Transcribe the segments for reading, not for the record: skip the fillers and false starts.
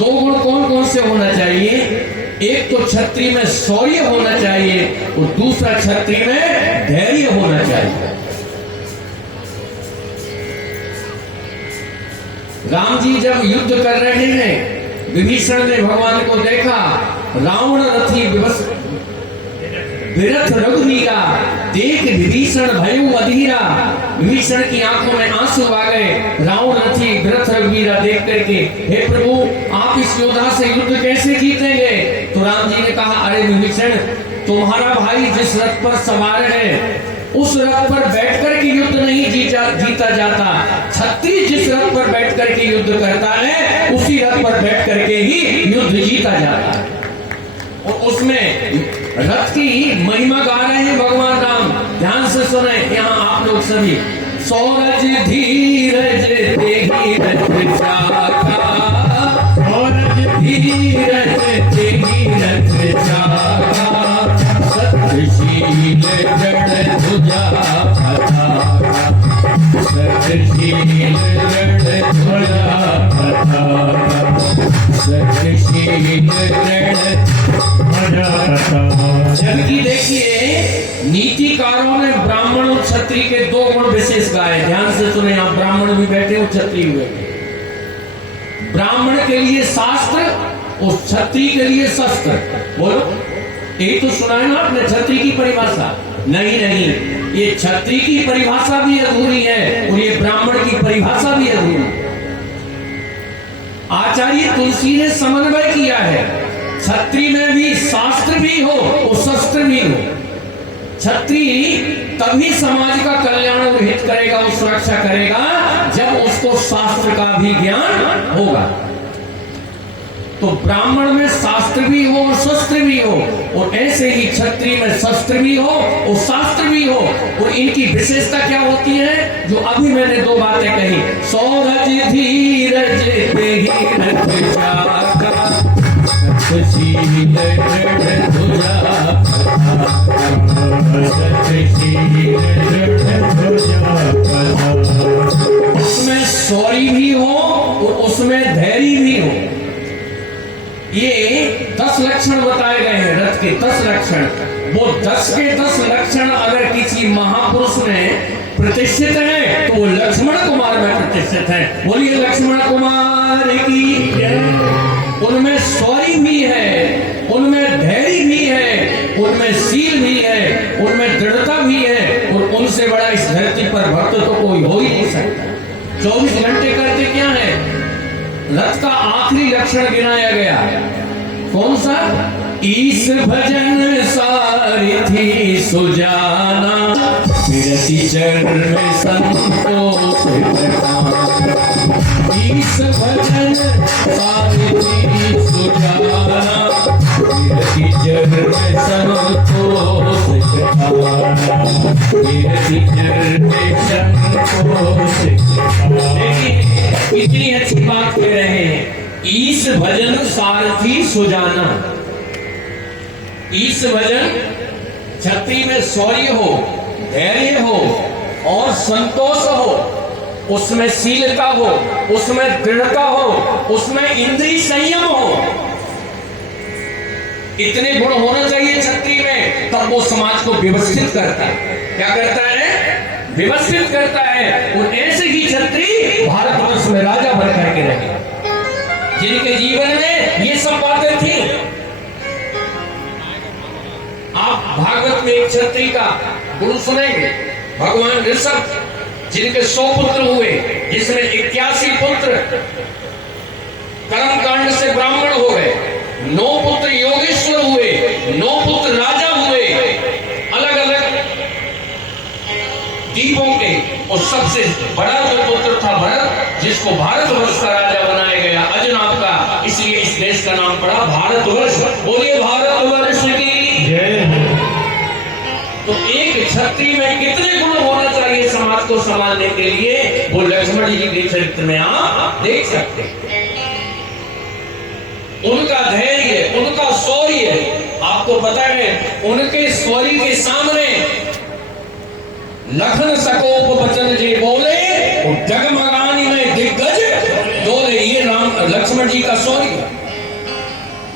दो गुण कौन कौन से होना चाहिए? एक तो क्षत्रिय में शौर्य होना चाहिए और दूसरा क्षत्रिय में धैर्य होना चाहिए। राम जी जब युद्ध कर रहे हैं, विभीषण ने भगवान को देखा, रावण रथी विरथ रघुवीरा, देख विभीषण भयउ अधीरा। विभीषण की आंखों में आंसू आ गए, रावण रथी विरथ रघुवीरा देख करके, हे प्रभु आप इस योद्धा से युद्ध कैसे जीतेंगे? तो राम जी ने कहा, अरे विभीषण, तुम्हारा भाई जिस रथ पर सवार है उस रथ पर बैठकर के युद्ध नहीं जीता जाता। क्षत्रिय जिस रथ पर बैठकर के युद्ध करता है उसी रथ पर बैठ करके ही युद्ध जीता जाता है। और उसमें रथ की महिमा गा रहे हैं भगवान राम, ध्यान से सुने यहाँ आप लोग सभी। सौरज धीरज तेहि रथ चाका, सौरज धीरज तेहि रथ चाका, सत्यशील जड़ ध्वजा पताका, सत्यशील जड़ ध्वजा पताका, सत्यशील जड़ ध्वजा पताका। जबकि देखिए नीतिकारों ने ब्राह्मण और क्षत्रिय के दो गुण विशेष गाए, ध्यान से सुने। आप ब्राह्मण भी बैठे और क्षत्रिय भी बैठे। ब्राह्मण के लिए शास्त्र और क्षत्रिय के लिए शस्त्र। बोलो, यही तो सुना है ना आपने क्षत्रिय की परिभाषा? नहीं नहीं, ये क्षत्रिय की परिभाषा भी अधूरी है और ये ब्राह्मण की परिभाषा भी अधूरी है। आचार्य तुलसी ने समन्वय किया है, क्षत्रिय में भी शास्त्र भी हो और शस्त्र भी हो। क्षत्रिय तभी समाज का कल्याण और हित करेगा और सुरक्षा करेगा जब उसको शास्त्र का भी ज्ञान होगा। तो ब्राह्मण में शास्त्र भी हो और शस्त्र भी हो, और ऐसे ही क्षत्रिय में शस्त्र भी हो और शास्त्र भी हो। और इनकी विशेषता क्या होती है जो अभी मैंने दो बातें कही। सौरज धीरज तेहि रथ चाका, सत्यशील जड़ ध्वजा पताका, सत्यशील जड़ ध्वजा पताका। उसमें शौर्य भी हो और उसमें धैर्य भी हो। ये 10 लक्षण बताए गए हैं, रथ के 10 लक्षण। वो 10 के 10 लक्षण अगर किसी महापुरुष में प्रतिष्ठित है तो वो लक्ष्मण कुमार में प्रतिष्ठित है। बोलिए लक्ष्मण कुमार की जय। उनमें शौर्य भी है, उनमें धैर्य भी है, उनमें शील भी है, उनमें दृढ़ता भी है, और उनसे बड़ा इस धरती पर भक्त तो कोई हो ही नहीं सकता। 24 घंटे करते क्या है? रथ का आखिरी लक्षण गिनाया गया, कौन सा? ईश भजन सारथी सुजाना, विरति चरण संतोष प्रधान। ईश भजन सारथी सुजाना, विरति चरण संतोष प्रधान, विरति चरण संतोष प्रधान। इतनी अच्छी बात कह रहे हैं, ईश भजन सारथी सुजाना। ईश भजन, क्षत्रिय में शौर्य हो, धैर्य हो और संतोष हो, उसमें शीलता हो, उसमें दृढ़ता हो, उसमें इंद्रिय संयम हो। इतने गुण होना चाहिए क्षत्रिय में, तब वो समाज को व्यवस्थित करता है। क्या करता है? व्यवस्थित करता है। और ऐसे ही क्षत्रिय भारतवर्ष में राजा बन करके रहे, जिनके जीवन में ये सब बातें थी। आप भागवत में एक क्षत्रिय का गुरु सुनेंगे, भगवान ऋषभ, जिनके 100 पुत्र हुए, जिसमें 81 पुत्र कर्मकांड से ब्राह्मण हो गए, 9 पुत्र योगेश्वर हुए, 9 पुत्र राजा हुए, अलग अलग दीपों के। और सबसे बड़ा जो पुत्र था भरत, जिसको भारतवर्ष का राजा बनाया गया, अजनाब का, इसलिए इस देश का नाम पड़ा भारतवर्ष। बोलिए भारतवर्ष की जय। तो एक क्षत्रिय में कितने गुण होना चाहिए समाज को संभालने के लिए, वो लक्ष्मण जी के चरित्र में आप देख सकते हैं। उनका धैर्य, उनका शौर्य, आपको पता है उनके शौर्य के सामने लखन सकोप बचन जे बोले, जगमगानी में दिग्गज डोले। ये राम लक्ष्मण लक्ष्मण जी का शौर्य,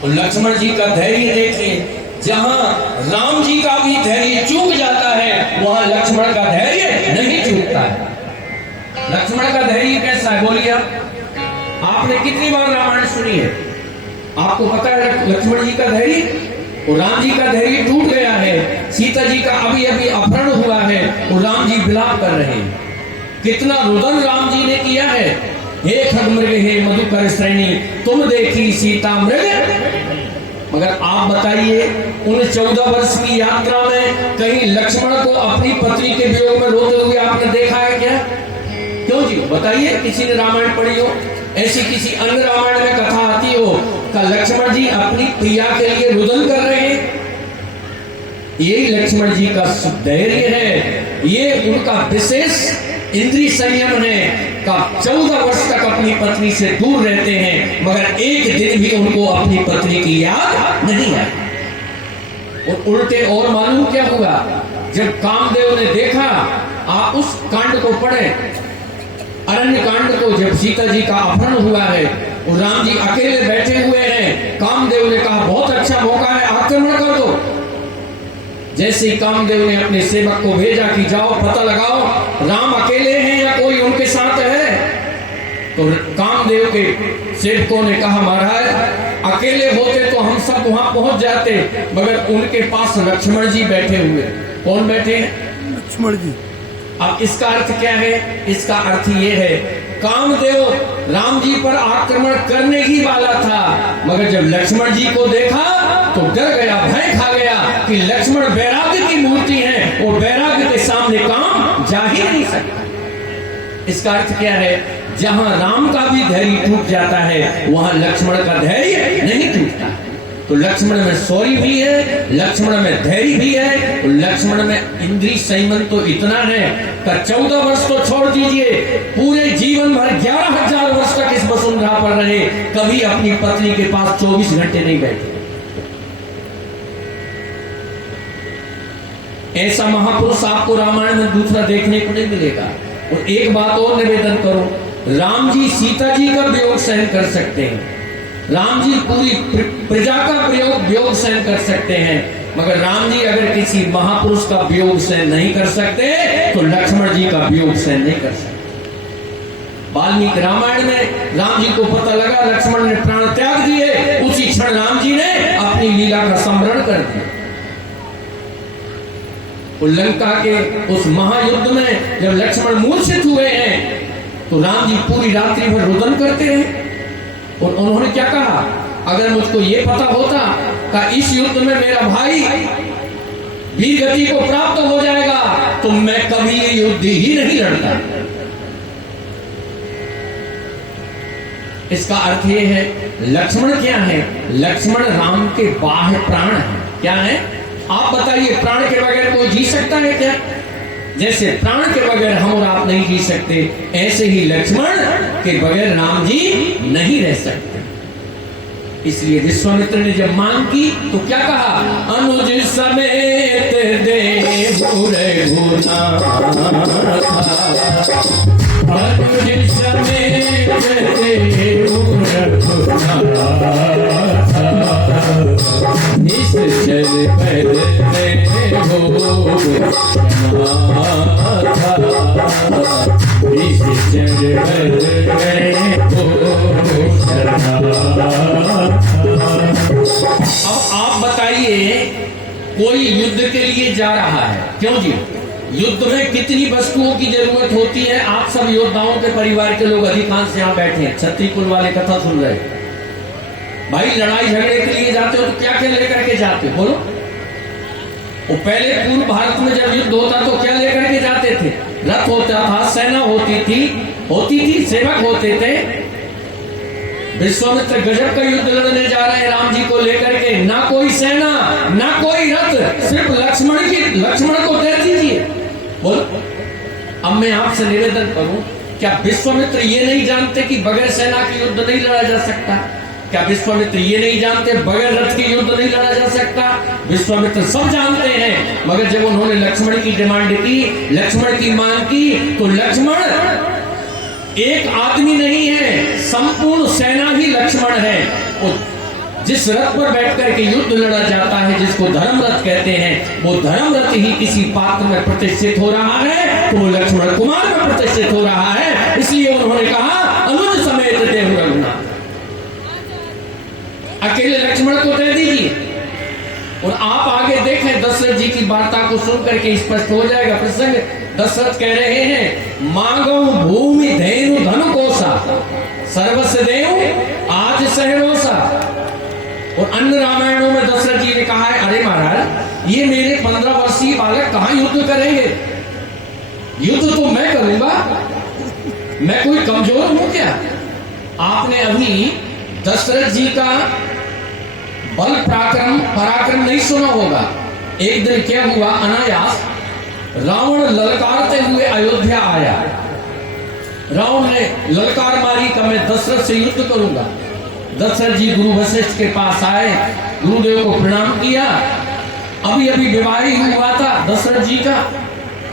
तो लक्ष्मण जी का धैर्य देखिए। जहां राम जी का भी धैर्य चूक जाता है, वहां लक्ष्मण का धैर्य नहीं चूकता है। लक्ष्मण का धैर्य कैसा है बोलिए आपने कितनी बार रामायण सुनी है, आपको पता है लक्ष्मण जी का धैर्य। और राम जी का धैर्य टूट गया है, सीता जी का अभी अभी अपहरण हुआ है और राम जी विलाप कर रहे हैं। कितना रुदन राम जी ने किया है। हे खगमृग हे मधुकर श्रेणी, तुम देखी सीता मृग। मगर आप बताइए उन 14 वर्ष की यात्रा में कहीं लक्ष्मण को अपनी पत्नी के वियोग में रोते हुए आपने देखा है क्या? क्यों जी बताइए, किसी ने रामायण पढ़ी हो, ऐसी किसी अन्य रामायण में कथा आती हो का लक्ष्मण जी अपनी प्रिया के लिए रुदन कर रहे हैं? यही लक्ष्मण जी का धैर्य है, ये उनका विशेष इंद्रिय संयम है का 14 वर्ष तक अपनी पत्नी से दूर रहते हैं, मगर एक दिन भी उनको अपनी पत्नी की याद नहीं आई। और उल्टे और मालूम क्या हुआ, जब कामदेव ने देखा, आप उस कांड को पढ़े, अरण्य कांड को, जब सीता जी का अपहरण हुआ है और राम जी अकेले बैठे हुए हैं, कामदेव ने कहा बहुत अच्छा मौका है, आक्रमण कर दो। जैसे ही कामदेव ने अपने सेवक को भेजा कि जाओ पता लगाओ राम अकेले हैं या कोई उनके साथ है, तो कामदेव के सेवकों ने कहा महाराज अकेले होते तो हम सब वहां पहुंच जाते, मगर उनके पास लक्ष्मण जी बैठे हुए। कौन बैठे हैं? लक्ष्मण जी। अब इसका अर्थ क्या है? इसका अर्थ ये है कामदेव राम जी पर आक्रमण करने ही वाला था, मगर जब लक्ष्मण जी को देखा तो डर गया, भय खा गया कि लक्ष्मण वैराग्य की मूर्ति है और वैराग्य के सामने काम जा ही नहीं सकता। इसका अर्थ क्या है? जहां राम का भी धैर्य टूट जाता है, वहां लक्ष्मण का धैर्य नहीं टूटता। तो लक्ष्मण में शौर्य भी है, लक्ष्मण में धैर्य भी है, और लक्ष्मण में इंद्रिय संयम तो इतना है कि 14 वर्ष तो छोड़ दीजिए, पूरे जीवन भर 11,000 वर्ष तक इस वसुंधरा पर रहे, कभी अपनी पत्नी के पास 24 घंटे नहीं बैठे। ऐसा महापुरुष आपको रामायण में दूसरा देखने को नहीं मिलेगा। और एक बात और निवेदन करो, राम जी सीता जी का वियोग सहन कर सकते हैं, राम जी पूरी प्रजा का वियोग सहन कर सकते हैं, मगर राम जी अगर किसी महापुरुष का वियोग सहन नहीं कर सकते तो लक्ष्मण जी का वियोग सहन नहीं कर सकते। वाल्मीकि रामायण में राम जी को पता लगा लक्ष्मण ने प्राण त्याग दिए, उसी क्षण राम जी ने अपनी लीला का स्मरण कर दिया। लंका के उस महायुद्ध में जब लक्ष्मण मूर्छित हुए हैं तो राम जी पूरी रात्रि भर रुदन करते हैं, और उन्होंने क्या कहा, अगर मुझको ये पता होता कि इस युद्ध में मेरा भाई वीर गति को प्राप्त हो जाएगा तो मैं कभी ये युद्ध ही नहीं लड़ता। इसका अर्थ ये है लक्ष्मण क्या है? लक्ष्मण राम के बाह्य प्राण है। क्या है? आप बताइए, प्राण के बगैर कोई जी सकता है क्या? जैसे प्राण के बगैर हम और आप नहीं जी सकते, ऐसे ही लक्ष्मण के बगैर राम जी नहीं रह सकते। इसलिए विश्वामित्र ने जब मांग की तो क्या कहा, अनुज समेत देव रघुनाथ, अनुज समेत देव रघुनाथ, निश्चल पद में हो निश्चल पद में हो। अब आप बताइए, कोई युद्ध के लिए जा रहा है, क्यों जी? युद्ध में कितनी वस्तुओं की जरूरत होती है? आप सब योद्धाओं के परिवार के लोग अधिकांश यहाँ बैठे हैं, क्षत्रिय कुल वाले कथा सुन रहे हैं। भाई लड़ाई झगड़े के लिए जाते हो तो क्या क्या लेकर के जाते हो? बोलो। वो पहले पूर्व भारत में जब युद्ध होता तो क्या लेकर के जाते थे? रथ होता था, सेना होती थी, सेवक होते थे। विश्वामित्र गजब का युद्ध लड़ने जा रहे हैं राम जी को लेकर के, ना कोई सेना ना कोई रथ, सिर्फ लक्ष्मण को दे दीजिए। बोलो। अब मैं आपसे निवेदन करूं, क्या विश्वामित्र ये नहीं जानते कि बगैर सेना की युद्ध नहीं लड़ा जा सकता? क्या विश्वामित्र ये नहीं जानते बगैर रथ की युद्ध नहीं लड़ा जा सकता? विश्वामित्र सब जानते हैं, मगर जब उन्होंने लक्ष्मण की डिमांड की, लक्ष्मण की मांग की, तो लक्ष्मण एक आदमी नहीं है, संपूर्ण सेना ही लक्ष्मण है। और जिस रथ पर बैठकर के युद्ध लड़ा जाता है, जिसको धर्म रथ कहते हैं, वो धर्म रथ ही किसी पात्र में प्रतिष्ठित हो रहा है, तो वो लक्ष्मण कुमार में प्रतिष्ठित हो रहा है। इसलिए उन्होंने कहा अनुज समेत देहु रघुनाथ, अकेले लक्ष्मण को दे दीजिए। और आप आगे देखें, दशरथ जी की वार्ता को सुन करके स्पष्ट हो जाएगा प्रसंग। दशरथ कह रहे हैं, मांगो भूमि धेनु धन कोसा, सर्वस्व देव आज सहरोसा। और अन्य रामायणों में दशरथ जी ने कहा है, अरे महाराज, ये मेरे 15 वर्षीय बालक कहां युद्ध करेंगे? युद्ध तो मैं करूंगा, मैं कोई कमजोर हूं क्या? आपने अभी दशरथ जी का बल पराक्रम नहीं सुना होगा। एक दिन क्या हुआ, अनायास रावण ललकारते हुए अयोध्या आया। रावण ने ललकार मारी कि मैं दशरथ से युद्ध करूंगा। दशरथ जी गुरु वशिष्ठ के पास आए, गुरुदेव को प्रणाम किया। अभी अभी विवाह ही हुआ था दशरथ जी का।